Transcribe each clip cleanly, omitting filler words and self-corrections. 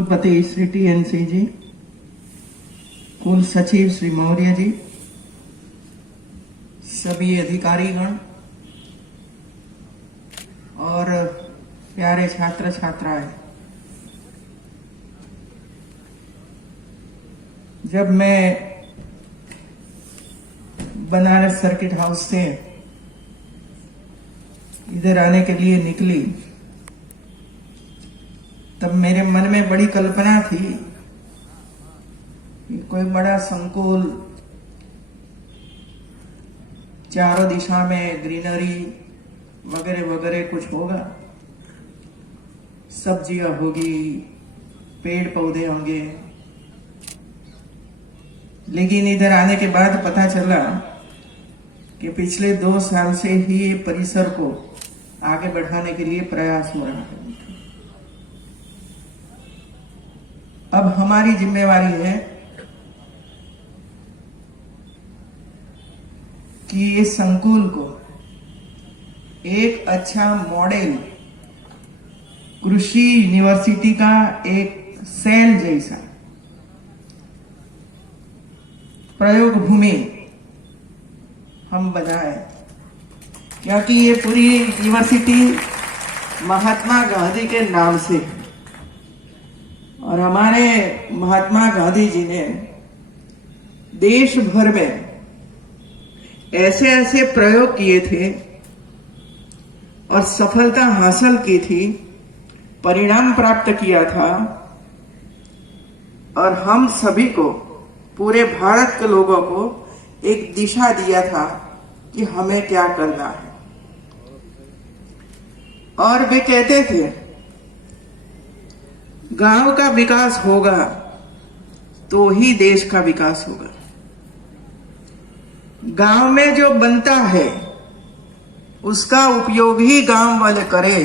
कुलपति श्री TNC जी, कुल सचिव श्री मौर्य जी, सभी अधिकारीगण और प्यारे छात्र छात्राएं, जब मैं बनारस सर्किट हाउस से इधर आने के लिए निकली, तब मेरे मन में बड़ी कल्पना थी कि कोई बड़ा संकुल, चारों दिशा में ग्रीनरी वगैरह वगैरह कुछ होगा, सब्जियां होगी, पेड़ पौधे होंगे। लेकिन इधर आने के बाद पता चला कि पिछले 2 साल से ही ये परिसर को आगे बढ़ाने के लिए प्रयास हो रहा है। अब हमारी जिम्मेवारी है कि ये संकुल को एक अच्छा मॉडल, कृषि यूनिवर्सिटी का एक सेल जैसा प्रयोग भूमि हम बनाए, क्योंकि ये पूरी यूनिवर्सिटी महात्मा गांधी के नाम से है और हमारे महात्मा गांधी जी ने देश भर में ऐसे ऐसे प्रयोग किए थे और सफलता हासिल की थी, परिणाम प्राप्त किया था और हम सभी को, पूरे भारत के लोगों को एक दिशा दिया था कि हमें क्या करना है। और वे कहते थे गांव का विकास होगा तो ही देश का विकास होगा। गांव में जो बनता है उसका उपयोग ही गांव वाले करें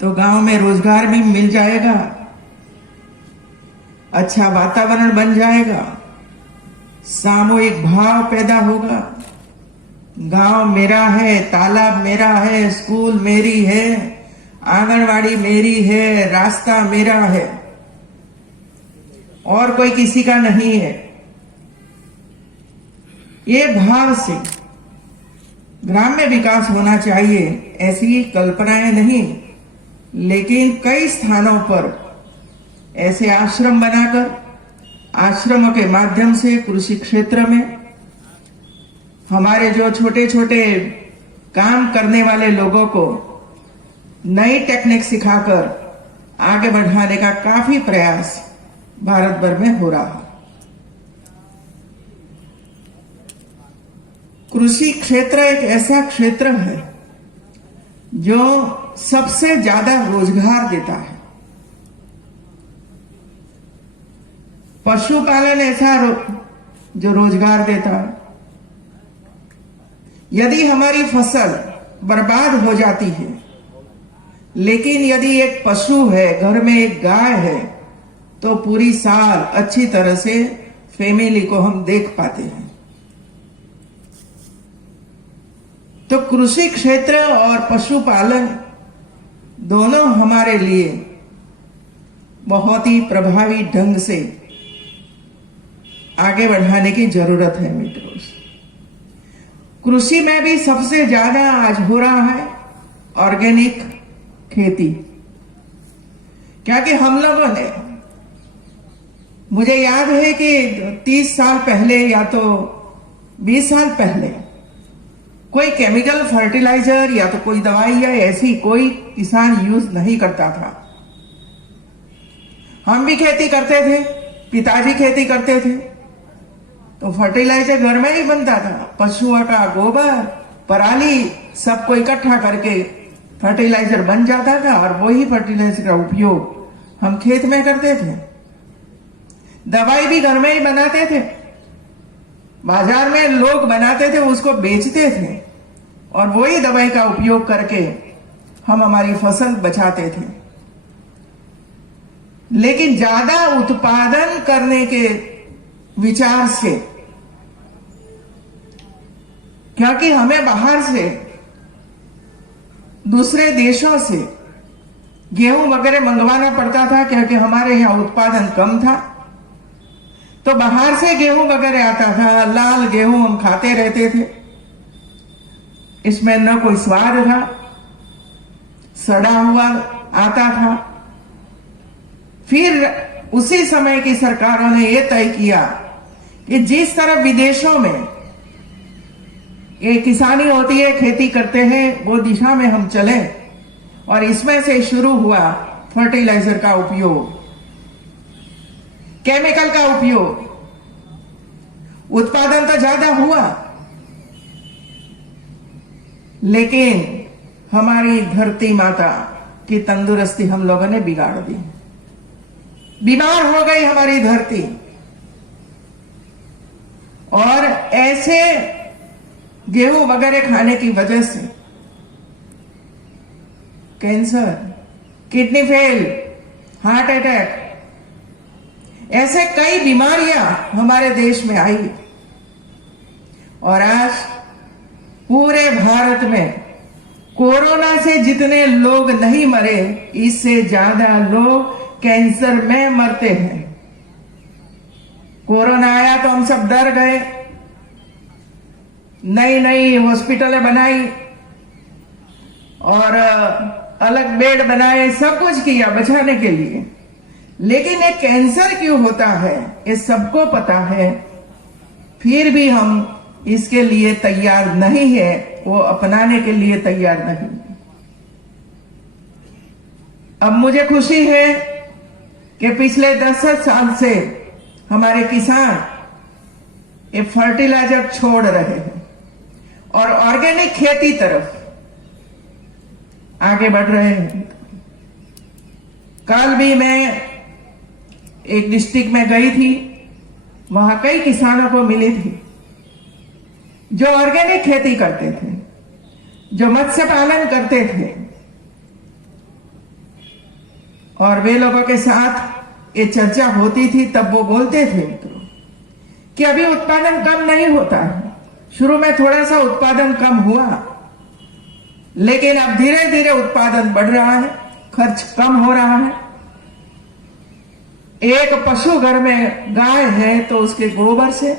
तो गांव में रोजगार भी मिल जाएगा, अच्छा वातावरण बन जाएगा, सामूहिक भाव पैदा होगा। गांव मेरा है, तालाब मेरा है, स्कूल मेरी है, आंगनवाड़ी मेरी है, रास्ता मेरा है और कोई किसी का नहीं है। ये भाव से ग्राम्य विकास होना चाहिए, ऐसी कल्पनाएं नहीं, लेकिन कई स्थानों पर ऐसे आश्रम बनाकर, आश्रमों के माध्यम से कृषि क्षेत्र में हमारे जो छोटे छोटे काम करने वाले लोगों को नई टेक्निक सिखाकर आगे बढ़ाने का काफी प्रयास भारत भर में हो रहा है। कृषि क्षेत्र एक ऐसा क्षेत्र है जो सबसे ज्यादा रोजगार देता है। पशुपालन ऐसा जो रोजगार देता है। यदि हमारी फसल बर्बाद हो जाती है, लेकिन यदि एक पशु है, घर में एक गाय है, तो पूरी साल अच्छी तरह से फैमिली को हम देख पाते हैं। तो कृषि क्षेत्र और पशुपालन दोनों हमारे लिए बहुत ही प्रभावी ढंग से आगे बढ़ाने की जरूरत है मित्रों। कृषि में भी सबसे ज्यादा आज हो रहा है ऑर्गेनिक खेती, क्योंकि हम लोगों ने, मुझे याद है कि 30 साल पहले या तो 20 साल पहले कोई केमिकल फर्टिलाइजर या तो कोई दवाई या ऐसी कोई किसान यूज नहीं करता था। हम भी खेती करते थे, पिताजी खेती करते थे, तो फर्टिलाइजर घर में ही बनता था। पशुओं का गोबर, पराली सबको इकट्ठा करके फर्टिलाइजर बन जाता था और वही फर्टिलाइजर का उपयोग हम खेत में करते थे। दवाई भी घर में ही बनाते थे, बाजार में लोग बनाते थे, उसको बेचते थे और वही दवाई का उपयोग करके हम हमारी फसल बचाते थे। लेकिन ज्यादा उत्पादन करने के विचार से, क्योंकि हमें बाहर से, दूसरे देशों से गेहूं वगैरह मंगवाना पड़ता था क्योंकि हमारे यहाँ उत्पादन कम था। तो बाहर से गेहूं वगैरह आता था, लाल गेहूं हम खाते रहते थे। इसमें न कोई स्वाद था, सड़ा हुआ आता था। फिर उसी समय की सरकारों ने यह तय किया कि जिस तरह विदेशों में ये किसानी होती है, खेती करते हैं, वो दिशा में हम चलें। और इसमें से शुरू हुआ फर्टिलाइजर का उपयोग, केमिकल का उपयोग। उत्पादन तो ज्यादा हुआ, लेकिन हमारी धरती माता की तंदुरुस्ती हम लोगों ने बिगाड़ दी। बीमार हो गई हमारी धरती। और ऐसे गेहूं वगैरह खाने की वजह से cancer, kidney fail, heart attack, ऐसे कई बीमारियां हमारे देश में आई। और आज पूरे भारत में कोरोना से जितने लोग नहीं मरे, इससे ज्यादा लोग कैंसर में मरते हैं। कोरोना आया तो हम सब डर गए, नई नई हॉस्पिटलें बनाई और अलग बेड बनाए, सब कुछ किया बचाने के लिए। लेकिन ये कैंसर क्यों होता है ये सबको पता है, फिर भी हम इसके लिए तैयार नहीं है, वो अपनाने के लिए तैयार नहीं। अब मुझे खुशी है कि पिछले 10 साल से हमारे किसान ये फर्टिलाइजर छोड़ रहे हैं और ऑर्गेनिक खेती तरफ आगे बढ़ रहे हैं। कल भी मैं एक डिस्ट्रिक्ट में गई थी, वहां कई किसानों को मिली थी जो ऑर्गेनिक खेती करते थे, जो मत्स्य पालन करते थे। और वे लोगों के साथ ये चर्चा होती थी, तब वो बोलते थे मित्रों कि अभी उत्पादन कम नहीं होता है। शुरू में थोड़ा सा उत्पादन कम हुआ, लेकिन अब धीरे धीरे उत्पादन बढ़ रहा है, खर्च कम हो रहा है। एक पशु घर में गाय है तो उसके गोबर से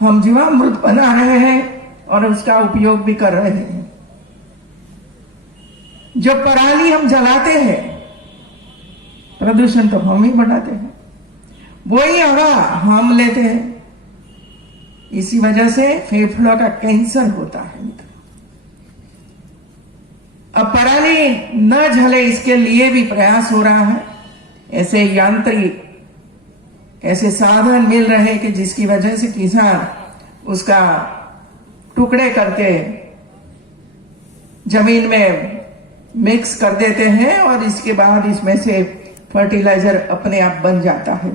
हम जीवामृत बना रहे हैं और उसका उपयोग भी कर रहे हैं। जो पराली हम जलाते हैं, प्रदूषण तो हम ही बढ़ाते हैं, वही हवा हम लेते हैं। इसी वजह से फेफड़ों का कैंसर होता है। अब पराली न जले इसके लिए भी प्रयास हो रहा है। ऐसे यांत्रिक ऐसे साधन मिल रहे हैं कि जिसकी वजह से किसान उसका टुकड़े करके जमीन में मिक्स कर देते हैं और इसके बाद इसमें से फर्टिलाइजर अपने आप बन जाता है।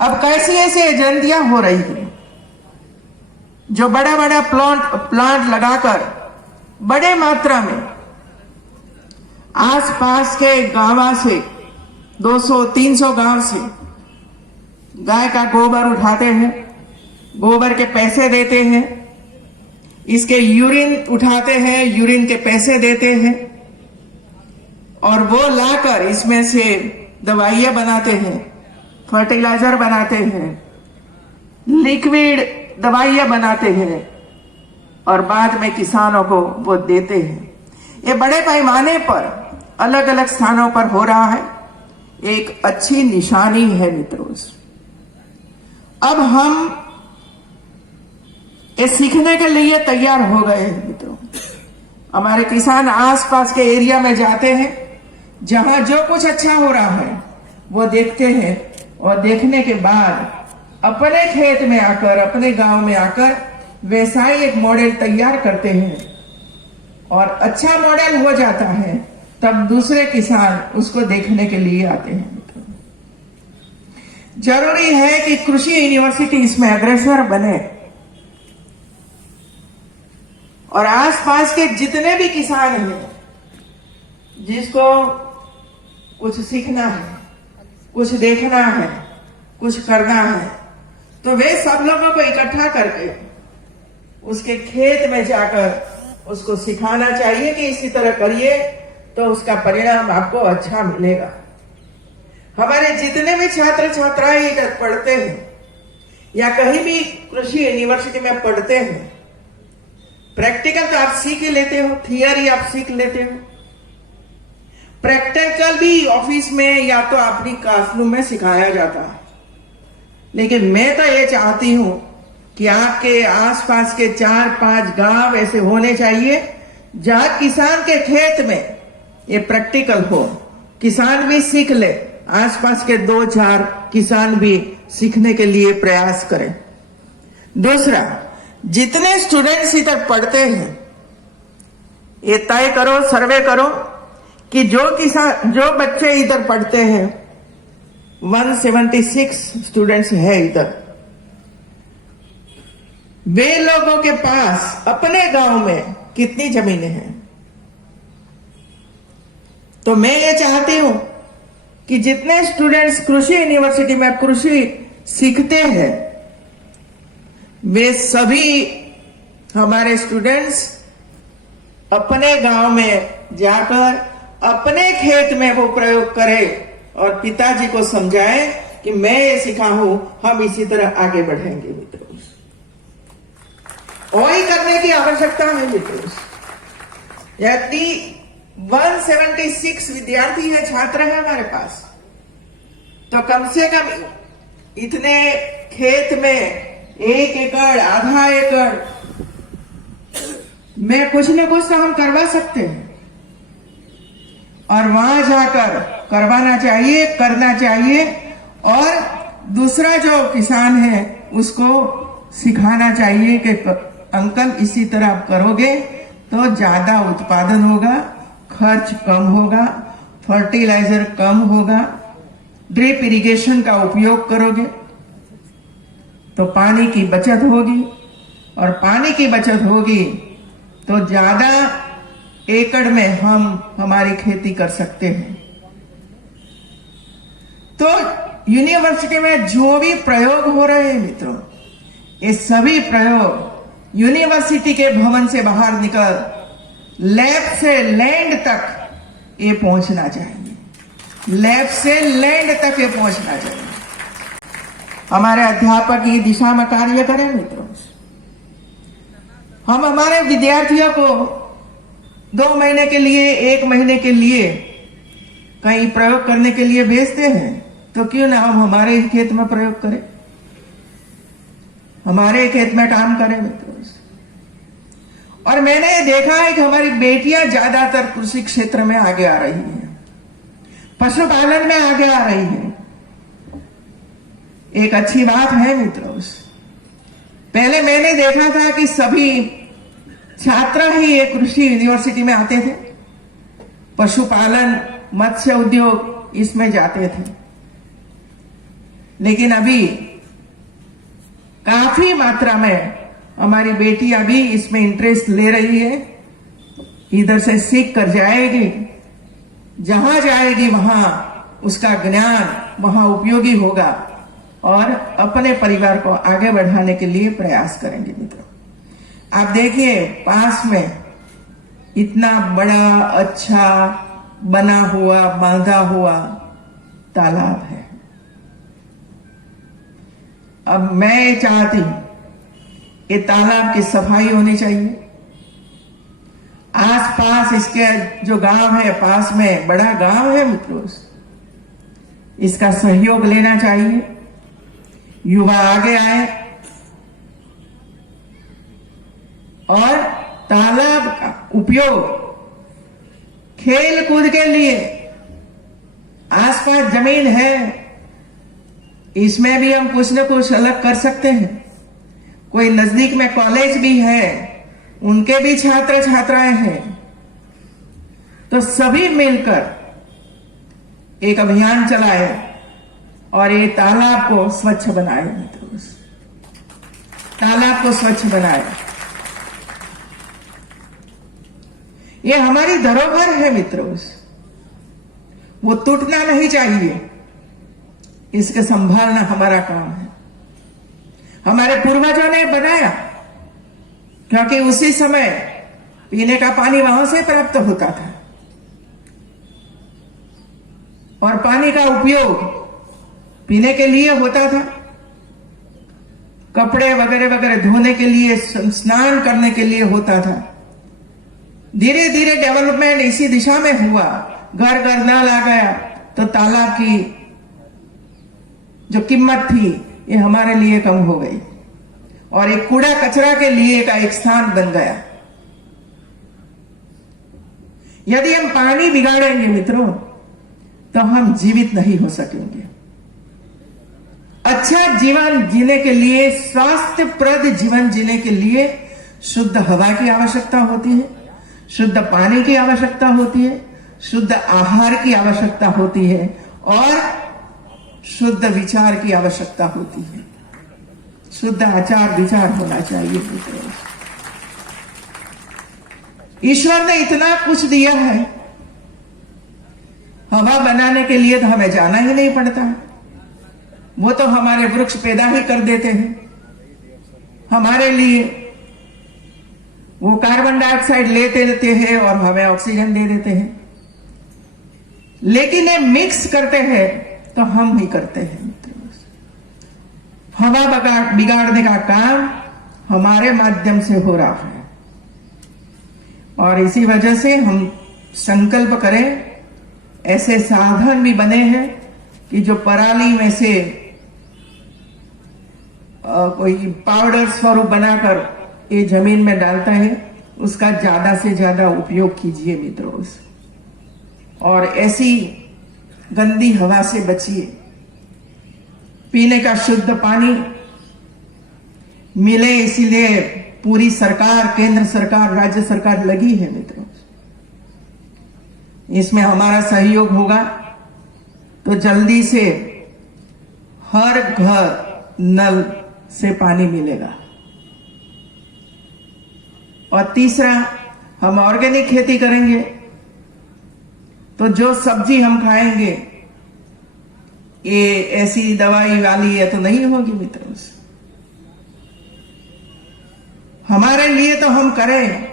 अब कैसी ऐसी एजेंसियां हो रही है जो बड़ा बड़ा प्लांट लगाकर बड़े मात्रा में आसपास के गांव से 200-300 गांव से गाय का गोबर उठाते हैं, गोबर के पैसे देते हैं, इसके यूरिन उठाते हैं, यूरिन के पैसे देते हैं और वो लाकर इसमें से दवाइयां बनाते हैं, फर्टिलाइजर बनाते हैं, लिक्विड दवाइयां बनाते हैं और बाद में किसानों को वो देते हैं। ये बड़े पैमाने पर अलग अलग स्थानों पर हो रहा है, एक अच्छी निशानी है मित्रों। अब हम ये सीखने के लिए तैयार हो गए हैं मित्रों। हमारे किसान आसपास के एरिया में जाते हैं, जहां जो कुछ अच्छा हो रहा है वो देखते हैं और देखने के बाद अपने खेत में आकर, अपने गांव में आकर वैसा ही एक मॉडल तैयार करते हैं और अच्छा मॉडल हो जाता है, तब दूसरे किसान उसको देखने के लिए आते हैं। जरूरी है कि कृषि यूनिवर्सिटी इसमें अग्रसर बने और आसपास के जितने भी किसान हैं जिसको कुछ सीखना है, कुछ देखना है, कुछ करना है, तो वे सब लोगों को इकट्ठा करके उसके खेत में जाकर उसको सिखाना चाहिए कि इसी तरह करिए तो उसका परिणाम आपको अच्छा मिलेगा। हमारे जितने भी छात्र छात्राएं इधर पढ़ते हैं या कहीं भी कृषि यूनिवर्सिटी में पढ़ते हैं, प्रैक्टिकल तो आप सीख ही लेते हो, थियरी आप सीख लेते हो, प्रैक्टिकल भी ऑफिस में या तो अपनी क्लासरूम में सिखाया जाता है। लेकिन मैं तो ये चाहती हूं कि आपके आसपास के 4-5 गांव ऐसे होने चाहिए जहां किसान के खेत में ये प्रैक्टिकल हो, किसान भी सीख ले, आसपास के 2-4 किसान भी सीखने के लिए प्रयास करें। दूसरा, जितने स्टूडेंट्स इधर पढ़ते हैं ये तय करो, सर्वे करो कि जो बच्चे इधर पढ़ते हैं, 176 स्टूडेंट्स है इधर, वे लोगों के पास अपने गांव में कितनी जमीनें हैं। तो मैं ये चाहती हूं कि जितने स्टूडेंट्स कृषि यूनिवर्सिटी में कृषि सीखते हैं, वे सभी हमारे स्टूडेंट्स अपने गांव में जाकर अपने खेत में वो प्रयोग करें और पिताजी को समझाएं कि मैं ये सीखा हूं, हम इसी तरह आगे बढ़ेंगे मित्रों। वही करने की आवश्यकता है मित्रों। यदि 176 विद्यार्थी है, छात्र है हमारे पास, तो कम से कम इतने खेत में 1 एकड़, आधा एकड़ में कुछ न कुछ तो हम करवा सकते हैं और वहां जाकर करवाना चाहिए, करना चाहिए और दूसरा जो किसान है उसको सिखाना चाहिए कि अंकल इसी तरह आप करोगे तो ज्यादा उत्पादन होगा, खर्च कम होगा, फर्टिलाइजर कम होगा, ड्रिप इरिगेशन का उपयोग करोगे तो पानी की बचत होगी और पानी की बचत होगी तो ज्यादा एकड़ में हम हमारी खेती कर सकते हैं। तो यूनिवर्सिटी में जो भी प्रयोग हो रहे हैं मित्रों, ये सभी प्रयोग यूनिवर्सिटी के भवन से बाहर निकल लैब से लैंड तक ये पहुंचना चाहिए, लैब से लैंड तक ये पहुंचना चाहिए। हमारे अध्यापक ये दिशा में कार्य करें मित्रों। हम हमारे विद्यार्थियों को 2 महीने के लिए, 1 महीने के लिए कहीं प्रयोग करने के लिए भेजते हैं, तो क्यों ना हम हमारे ही खेत में प्रयोग करें, हमारे खेत में काम करें मित्रों। और मैंने देखा है कि हमारी बेटियां ज्यादातर कृषि क्षेत्र में आगे आ रही हैं, पशुपालन में आगे आ रही हैं। एक अच्छी बात है मित्रों। पहले मैंने देखा था कि सभी छात्र ही एक कृषि यूनिवर्सिटी में आते थे, पशुपालन, मत्स्य उद्योग इसमें जाते थे, लेकिन अभी काफी मात्रा में हमारी बेटियां भी इसमें इंटरेस्ट ले रही है, इधर से सीख कर जाएगी, जहां जाएगी वहां उसका ज्ञान वहां उपयोगी होगा और अपने परिवार को आगे बढ़ाने के लिए प्रयास करेंगे मित्रों। आप देखिए पास में इतना बड़ा अच्छा बना हुआ, बांधा हुआ तालाब है। अब मैं ये चाहती हूं ये तालाब की सफाई होनी चाहिए, आसपास इसके जो गांव है, पास में बड़ा गांव है मित्रों, इसका सहयोग लेना चाहिए, युवा आगे आए और तालाब का उपयोग खेल कूद के लिए, आसपास जमीन है, इसमें भी हम कुछ न कुछ अलग कर सकते हैं। कोई नजदीक में कॉलेज भी है, उनके भी छात्र छात्राएं हैं, तो सभी मिलकर एक अभियान चलाए और ये तालाब को स्वच्छ बनाए मित्रों, तालाब को स्वच्छ बनाए। ये हमारी धरोहर है मित्रों, वो टूटना नहीं चाहिए, इसके संभालना हमारा काम है। हमारे पूर्वजों ने बनाया क्योंकि उसी समय पीने का पानी वहां से प्राप्त होता था, और पानी का उपयोग पीने के लिए होता था, कपड़े वगैरह वगैरह धोने के लिए, स्नान करने के लिए होता था। धीरे धीरे डेवलपमेंट इसी दिशा में हुआ, घर घर नल आ गया तो तालाब की जो कीमत थी ये हमारे लिए कम हो गई और एक कूड़ा कचरा के लिए का एक स्थान बन गया। यदि हम पानी बिगाड़ेंगे मित्रों तो हम जीवित नहीं हो सकेंगे। अच्छा जीवन जीने के लिए, स्वास्थ्यप्रद जीवन जीने के लिए शुद्ध हवा की आवश्यकता होती है, शुद्ध पानी की आवश्यकता होती है, शुद्ध आहार की आवश्यकता होती है और शुद्ध विचार की आवश्यकता होती है। शुद्ध आचार विचार होना चाहिए मित्रों। ईश्वर ने इतना कुछ दिया है, हवा बनाने के लिए तो हमें जाना ही नहीं पड़ता, वो तो हमारे वृक्ष पैदा ही कर देते हैं हमारे लिए। वो कार्बन डाइऑक्साइड लेते हैं और हमें ऑक्सीजन दे देते हैं, लेकिन ये मिक्स करते हैं तो हम ही करते हैं। हवा बिगाड़ने का काम हमारे माध्यम से हो रहा है और इसी वजह से हम संकल्प करें, ऐसे साधन भी बने हैं कि जो पराली में से कोई पाउडर स्वरूप बनाकर ये जमीन में डालता है, उसका ज्यादा से ज्यादा उपयोग कीजिए मित्रों। और ऐसी गंदी हवा से बचिए। पीने का शुद्ध पानी मिले, इसीलिए पूरी सरकार, केंद्र सरकार, राज्य सरकार लगी है मित्रों। इसमें हमारा सहयोग होगा तो जल्दी से हर घर नल से पानी मिलेगा। और तीसरा, हम ऑर्गेनिक खेती करेंगे तो जो सब्जी हम खाएंगे ये ऐसी दवाई वाली है तो नहीं होगी मित्रों। हमारे लिए तो हम करें,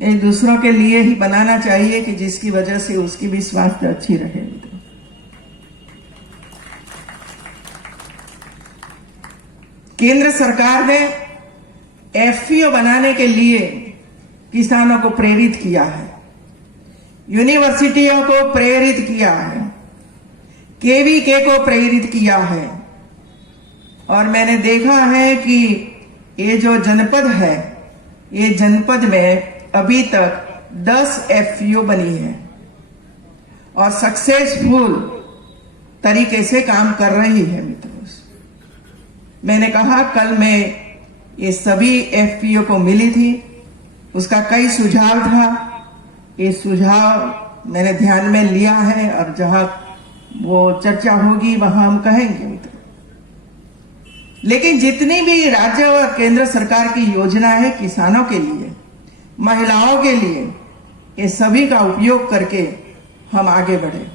ये दूसरों के लिए ही बनाना चाहिए कि जिसकी वजह से उसकी भी स्वास्थ्य अच्छी रहे मित्रों। केंद्र सरकार ने एफपीओ बनाने के लिए किसानों को प्रेरित किया है, यूनिवर्सिटियों को प्रेरित किया है, केवीके को प्रेरित किया है। और मैंने देखा है कि ये जो जनपद है, ये जनपद में अभी तक 10 एफपीओ बनी है और सक्सेसफुल तरीके से काम कर रही है मित्रों। मैंने कहा कल मैं ये सभी एफपीओ को मिली थी, उसका कई सुझाव था, ये सुझाव मैंने ध्यान में लिया है और जहां वो चर्चा होगी वहां हम कहेंगे मित्रों। लेकिन जितनी भी राज्य और केंद्र सरकार की योजना है किसानों के लिए, महिलाओं के लिए, ये सभी का उपयोग करके हम आगे बढ़े।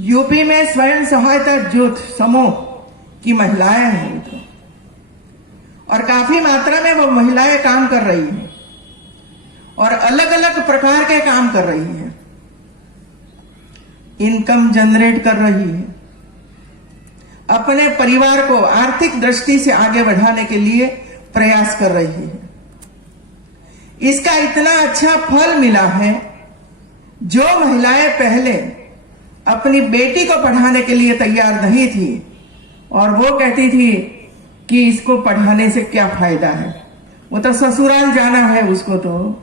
यूपी में स्वयं सहायता जुट समूह की महिलाएं हैं मित्रों और काफी मात्रा में वो महिलाएं काम कर रही हैं और अलग अलग प्रकार के काम कर रही हैं, इनकम जनरेट कर रही है, अपने परिवार को आर्थिक दृष्टि से आगे बढ़ाने के लिए प्रयास कर रही है। इसका इतना अच्छा फल मिला है, जो महिलाएं पहले अपनी बेटी को पढ़ाने के लिए तैयार नहीं थी और वो कहती थी कि इसको पढ़ाने से क्या फायदा है, वो तो ससुराल जाना है उसको, तो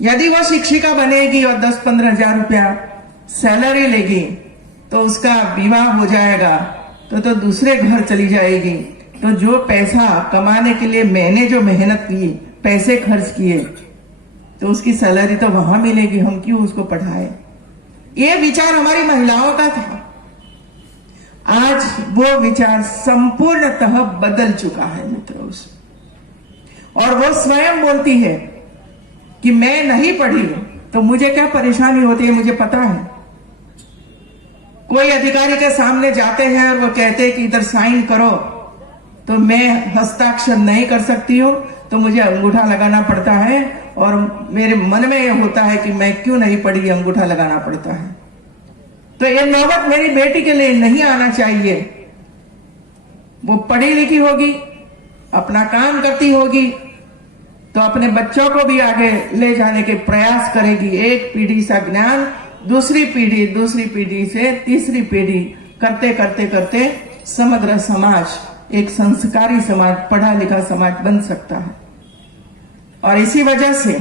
यदि वो शिक्षिका बनेगी और 10-15 हजार रुपया सैलरी लेगी तो उसका विवाह हो जाएगा तो दूसरे घर चली जाएगी। तो जो पैसा कमाने के लिए मैंने जो मेहनत की, पैसे खर्च किए, तो उसकी सैलरी तो वहां मिलेगी, हम क्यों उसको पढ़ाए। ये विचार हमारी महिलाओं का था। आज वो विचार संपूर्णतः बदल चुका है मित्रों और वो स्वयं बोलती है कि मैं नहीं पढ़ी तो मुझे क्या परेशानी होती है, मुझे पता है। कोई अधिकारी के सामने जाते हैं और वो कहते हैं कि इधर साइन करो, तो मैं हस्ताक्षर नहीं कर सकती हूँ, तो मुझे अंगूठा लगाना पड़ता है और मेरे मन में यह होता है कि मैं क्यों नहीं पढ़ी, अंगूठा लगाना पड़ता है। तो ये नौबत मेरी बेटी के लिए नहीं आना चाहिए। वो पढ़ी लिखी होगी, अपना काम करती होगी, तो अपने बच्चों को भी आगे ले जाने के प्रयास करेगी। एक पीढ़ी से ज्ञान दूसरी पीढ़ी से तीसरी पीढ़ी करते करते करते समग्र समाज एक संस्कारी समाज, पढ़ा लिखा समाज बन सकता है। और इसी वजह से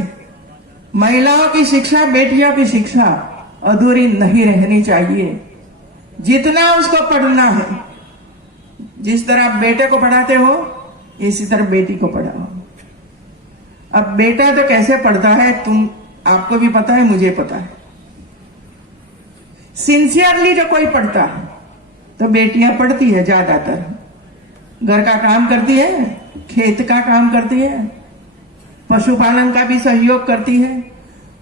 महिलाओं की शिक्षा, बेटियों की शिक्षा अधूरी नहीं रहनी चाहिए। जितना उसको पढ़ना है, जिस तरह आप बेटे को पढ़ाते हो इसी तरह बेटी को पढ़ाओ। अब बेटा तो कैसे पढ़ता है आपको भी पता है, मुझे पता है। सिंसियरली जो कोई पढ़ता है तो बेटियां पढ़ती है, ज्यादातर घर का काम करती है, खेत का काम करती है, पशुपालन का भी सहयोग करती है,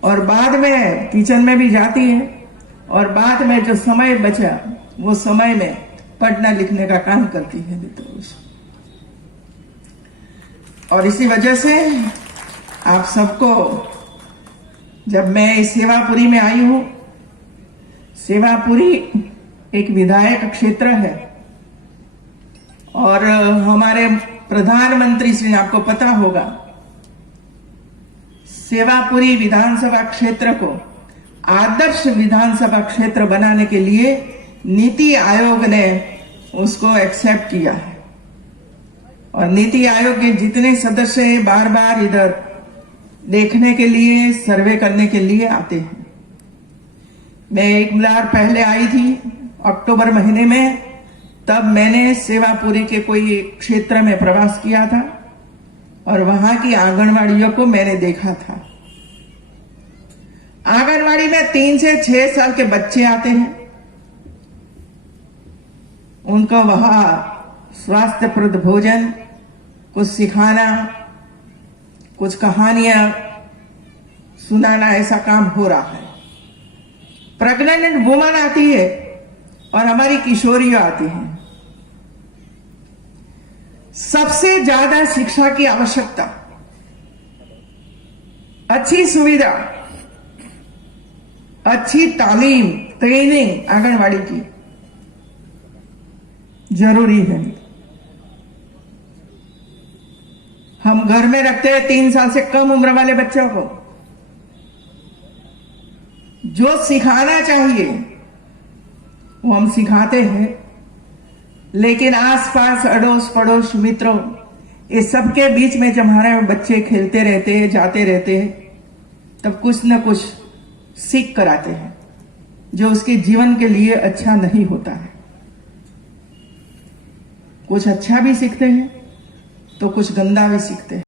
और बाद में किचन में भी जाती है, और बाद में जो समय बचा वो समय में पढ़ना लिखने का काम करती है मित्रों। और इसी वजह से आप सबको, जब मैं इस सेवापुरी में आई हूं, सेवापुरी एक विधायक क्षेत्र है, और हमारे प्रधानमंत्री श्री, आपको पता होगा, सेवापुरी विधानसभा क्षेत्र को आदर्श विधानसभा क्षेत्र बनाने के लिए नीति आयोग ने उसको एक्सेप्ट किया है। और नीति आयोग के जितने सदस्य हैं बार बार इधर देखने के लिए, सर्वे करने के लिए आते हैं। मैं एक बार पहले आई थी अक्टूबर महीने में, तब मैंने सेवापुरी के कोई क्षेत्र में प्रवास किया था और वहां की आंगनवाड़ियों को मैंने देखा था। आंगनवाड़ी में 3 से 6 साल के बच्चे आते हैं, उनको वहां स्वास्थ्यप्रद भोजन, कुछ सिखाना, कुछ कहानियां सुनाना, ऐसा काम हो रहा है। प्रेग्नेंट वुमन आती है और हमारी किशोरियां आती हैं। सबसे ज्यादा शिक्षा की आवश्यकता, अच्छी सुविधा, अच्छी तालीम, ट्रेनिंग आंगनवाड़ी की जरूरी है। हम घर में रखते हैं 3 साल से कम उम्र वाले बच्चों को, जो सिखाना चाहिए वो हम सिखाते हैं, लेकिन आसपास अड़ोस पड़ोस मित्रों, ये सबके बीच में जब हमारे बच्चे खेलते रहते हैं, जाते रहते हैं, तब कुछ न कुछ सीख कर आते हैं जो उसके जीवन के लिए अच्छा नहीं होता है। कुछ अच्छा भी सीखते हैं तो कुछ गंदा भी सीखते हैं।